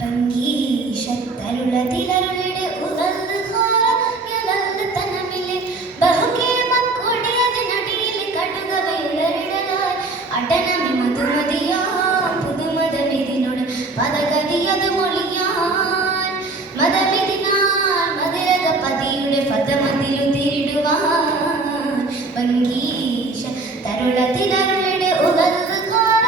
ഭംഗീശത്തരുളതിലരുളിടെ ഉദൽഹാര യലല്ല തനമിലെ ബഹുകേമക്കൊടിയതിനടിയിലെ കടുകവയുളരിടലായി അടനമി മധുമതിയാം പുതുമതമിതിനോട് പദഗതിയത് മൊഴിയാൻ മതമിതിനാൽ മതിരക പതിയുടെ പദമതിലു തിരിടുവാൻ ഭംഗീശ തരുളതിലരുളിടെ ഉദൽഹാര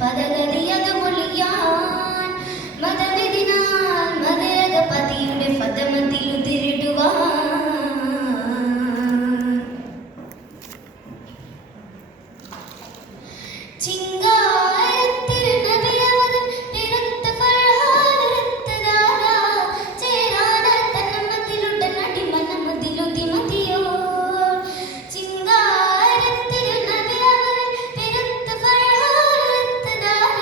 പദഗതിയത് മൊഴിയാൻ മതമിതിനാൽ മതരക പതിയുടെ പദമതിലു തിരിടുവാൻ ചിങ്കാരത്തിൽ നബിയവതൻ പെരുത്ത ഫർഹാനത്തദാന ചേരാന തന്നമതിലുട നടിമനമതിലു ദിമതിയോ ചിങ്കാരത്തിൽ നബിയവതൻ പെരുത്ത ഫർഹാനത്തദാന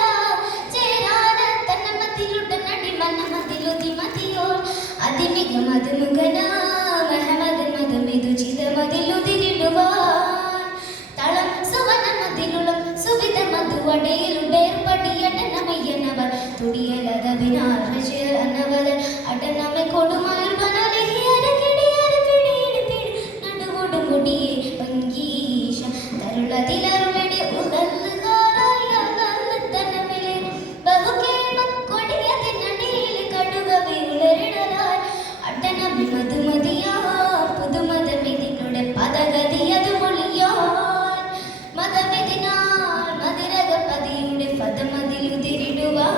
ചേരാന തന്നമതിലുട നടിമനമതിലു ദിമതിയോ അതിമിക മധുമുഖന മഹമദ് മധുമിതു ചിതമതിലു തിരിടുവാൻ തളം സുവനമതിലുളം സുവിധ മധുവടയിലുടേർപടിയടനമയ്യനവർ തുടിയലതവിനാൽ റജിയനവർ അടനമെ കൊടുമാർ വനലഹിയര കിടിയര പിടിയിട് പിടി നടുവോട് മുടിയെ ഭംഗീശ തരുളതിലരുളടെ ഉദൽഹാരായ തനമിലെ ബഹുകേമക്കൊടിയതിനടിയിലെ കടുകവയുളരിടലായി അടനമി മധുമതിയാ പുതുമതമിതിനുടെ പദഗതിയത് മൊഴിയാൻ മതമിതിനാൽ മതിരക പതിയുടെ പദമതിലു തിരിടുവാൻ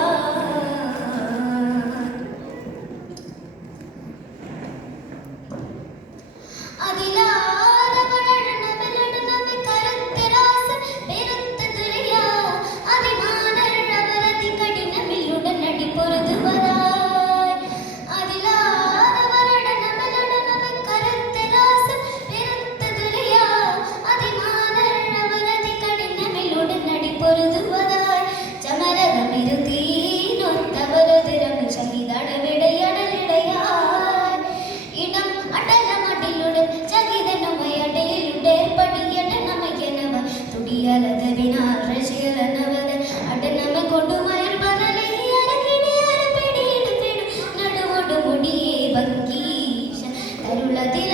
അതിലാരവളടനവലടനമെ കരുത്തരാസൻ പെരുത്തതുരയാ അതിമാനരവരതി കഠിനമില്ലുടനടി പൊരുതുവതായി അതിലാരവളടനവലടനമെ കരുത്തരാസൻ പെരുത്തതുരയാ അതിമാനരവരതി കഠിനമില്ലുടനടി പൊരുതുവതായി ചമരകമിരുതീനൊത്തവരുതിരമു ചകിതടവിടയടലിടയാൻ ഇടം അടലമടിലുടൻ ചകിതനുമയടയിലുടേർപടിയടനമയ്യനവ തുടിയലതവിനാൽ റജിയനവത അടനമെ കൊടുമയർ വനലഹിയര കിടിയര പിടിയിട് പിടി നടുവോട് മുടിയെ ഭംഗീശ തരുളതി